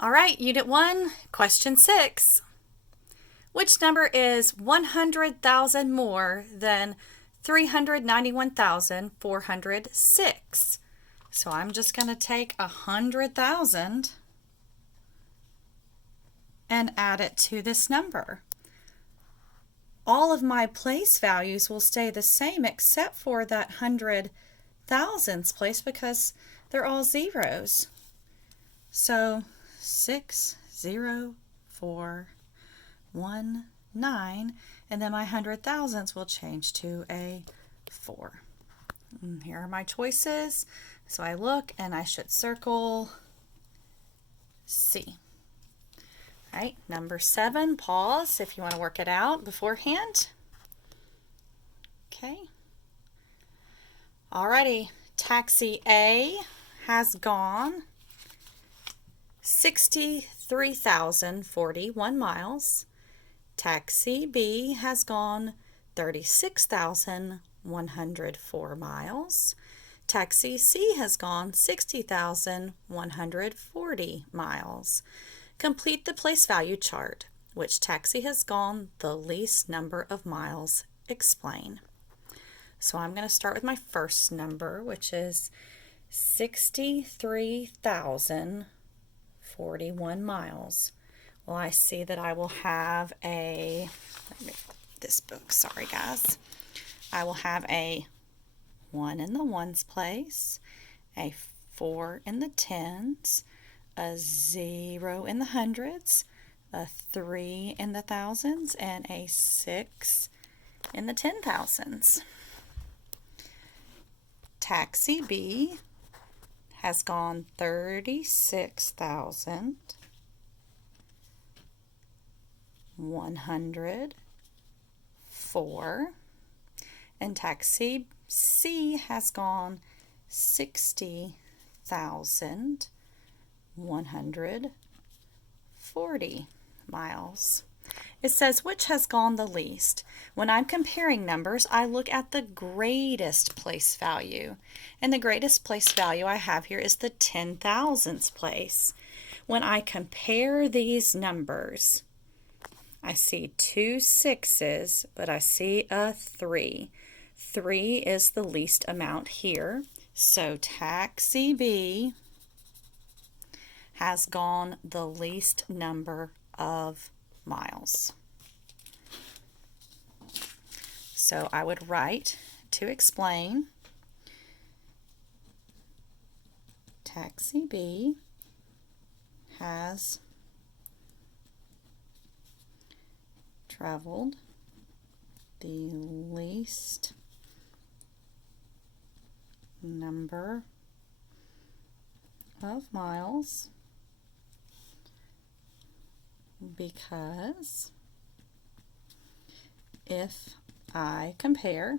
All right, Unit 1, Question 6. Which number is 100,000 more than 391,406? So I'm just going to take 100,000 and add it to this number. All of my place values will stay the same except for that 100,000's place because they're all zeros. So 60419, and then my 100,000s will change to a 4. And here are my choices. So I look and I should circle C. All right, number 7, pause if you want to work it out beforehand. Okay. Alrighty, taxi A has gone 63,041 miles. Taxi B has gone 36,104 miles. Taxi C has gone 60,140 miles. Complete the place value chart. Which taxi has gone the least number of miles? Explain. So I'm going to start with my first number, which is 63,041 miles. Well, I see that I will have this book, sorry guys. I will have a 1 in the ones place, a 4 in the tens, a 0 in the hundreds, a 3 in the thousands, and a 6 in the 10,000s. Taxi B has gone 36,104, and taxi C has gone 60,140 miles. It says which has gone the least. When I'm comparing numbers, I look at the greatest place value. And the greatest place value I have here is the 10,000s place. When I compare these numbers, I see 2 6's, but I see a 3. 3 is the least amount here. So taxi B has gone the least number of miles. So I would write to explain taxi B has traveled the least number of miles because if I compare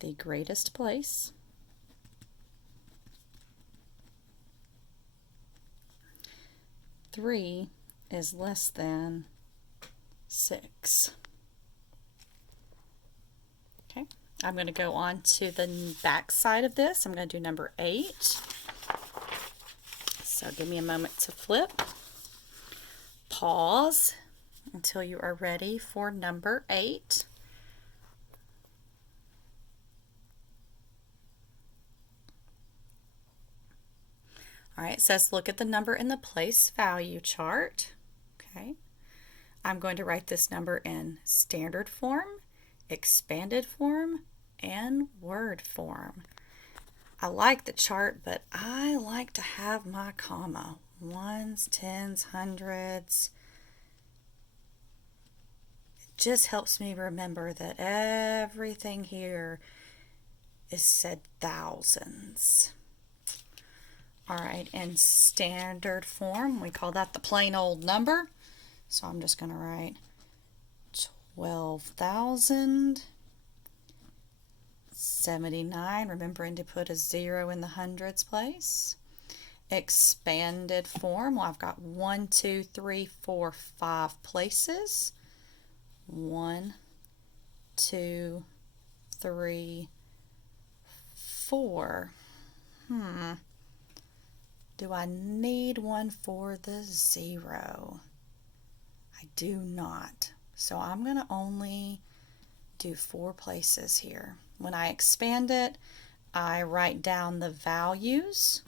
the greatest place three is less than 6. Okay, I'm going to go on to the back side of this. I'm going to do number 8. So give me a moment to flip. Pause until you are ready for number 8. All right, it says look at the number in the place value chart. Okay, I'm going to write this number in standard form, expanded form, and word form. I like the chart, but I like to have my comma. Ones, tens, hundreds. It just helps me remember that everything here is said thousands. All right, in standard form, we call that the plain old number. So I'm just going to write 12,079, remembering to put a 0 in the hundreds place. Expanded form, well, I've got 1, 2, 3, 4, 5 places. 1, 2, 3, 4. Do I need one for the 0? I do not. So I'm going to only do 4 places here. When I expand it, I write down the values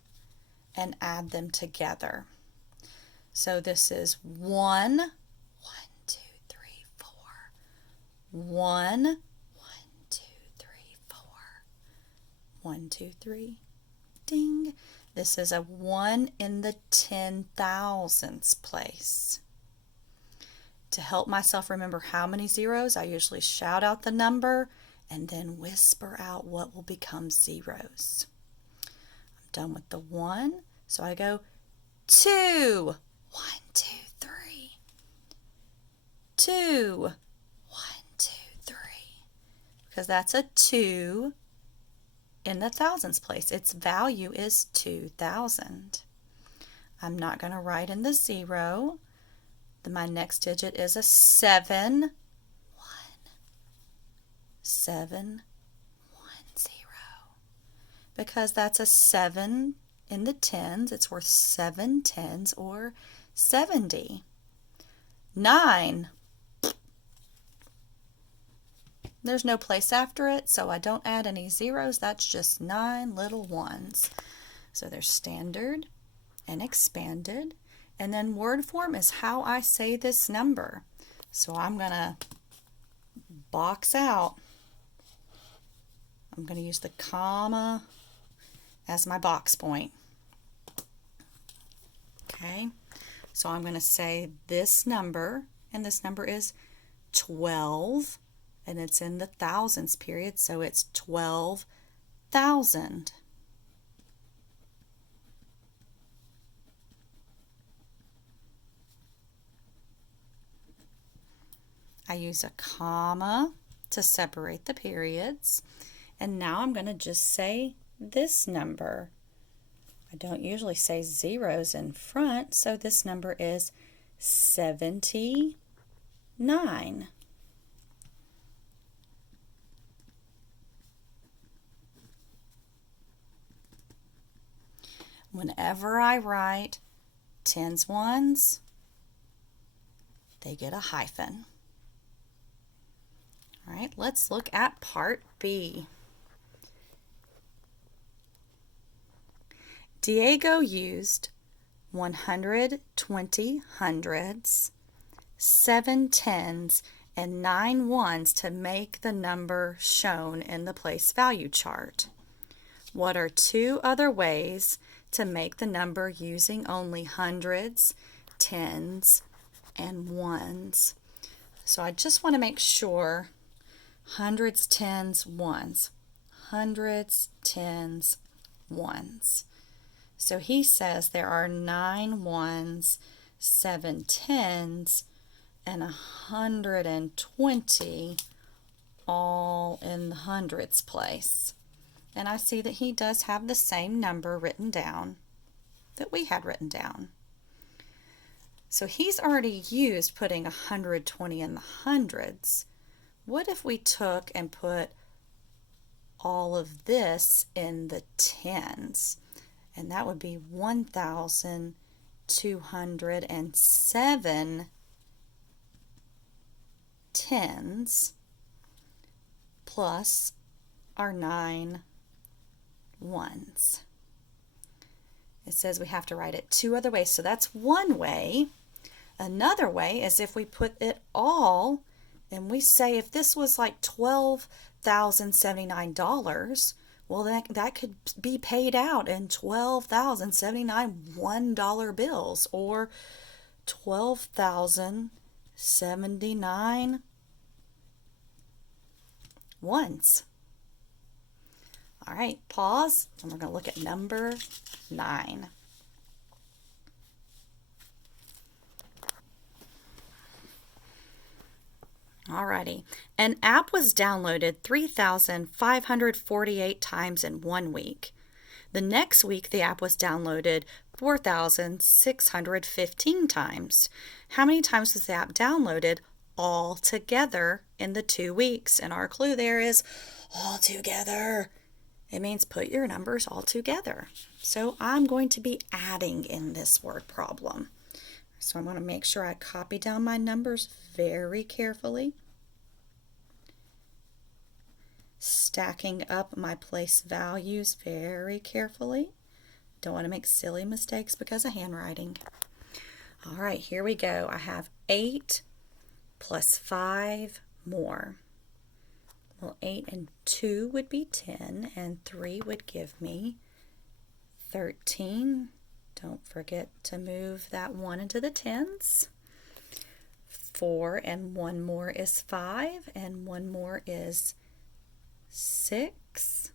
and add them together. So this is 1, 1, 2, 3, 4. 1, 1, 2, 3, 4. 1, 2, 3. Ding. This is a 1 in the 10,000ths place. To help myself remember how many zeros, I usually shout out the number and then whisper out what will become zeros. I'm done with the 1, so I go 2. 1, 2, 3. 2. 1, 2, 3. Because that's a 2 in the thousands place. Its value is 2,000. I'm not going to write in the 0. My next digit is a 7. 1. 7, 1, 0. Because that's a 7 in the tens. It's worth 7 tens or 70. 9. There's no place after it, so I don't add any zeros. That's just 9 little ones. So there's standard and expanded. And then word form is how I say this number. So I'm going to box out. I'm going to use the comma as my box point. Okay, so I'm going to say this number, and this number is 12, and it's in the thousands period, so it's 12,000. I use a comma to separate the periods, and now I'm going to just say this number. I don't usually say zeros in front, so this number is 79. Whenever I write tens, ones, they get a hyphen. All right, let's look at part B. Diego used 120 hundreds, 7 tens, and 9 ones to make the number shown in the place value chart. What are 2 other ways to make the number using only hundreds, tens, and ones? So I just want to make sure hundreds, tens, ones. Hundreds, tens, ones. So he says there are 9 ones, 7 tens, and 120 all in the hundreds place. And I see that he does have the same number written down that we had written down. So he's already used putting 120 in the hundreds. What if we took and put all of this in the tens? And that would be 1,207 tens plus our 9 ones. It says we have to write it 2 other ways, so that's one way. Another way is if we put it all, and we say if this was like $12,079, well, that could be paid out in 12,079 $1 bills or 12,079 ones. All right, pause, and we're going to look at number 9. Alrighty, an app was downloaded 3,548 times in 1 week. The next week, the app was downloaded 4,615 times. How many times was the app downloaded all together in the 2 weeks? And our clue there is all together. It means put your numbers all together. So I'm going to be adding in this word problem. So I'm going to make sure I copy down my numbers very carefully. Stacking up my place values very carefully. Don't want to make silly mistakes because of handwriting. All right, here we go. I have 8 plus 5 more. Well, 8 and 2 would be 10, and 3 would give me 13. Don't forget to move that 1 into the tens. 4 and 1 more is 5, and 1 more is 6.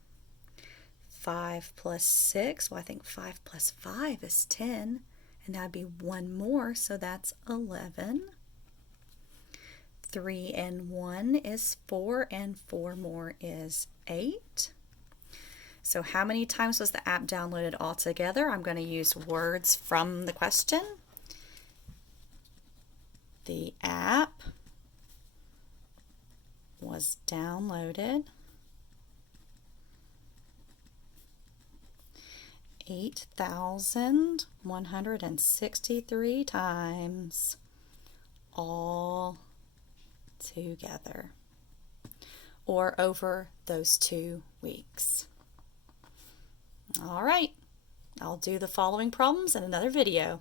5 plus 6, well, I think 5 plus 5 is 10, and that'd be 1 more, so that's 11. 3 and 1 is 4, and 4 more is 8. So how many times was the app downloaded altogether? I'm going to use words from the question. The app was downloaded 8,163 times all together, or over those 2 weeks. All right, I'll do the following problems in another video.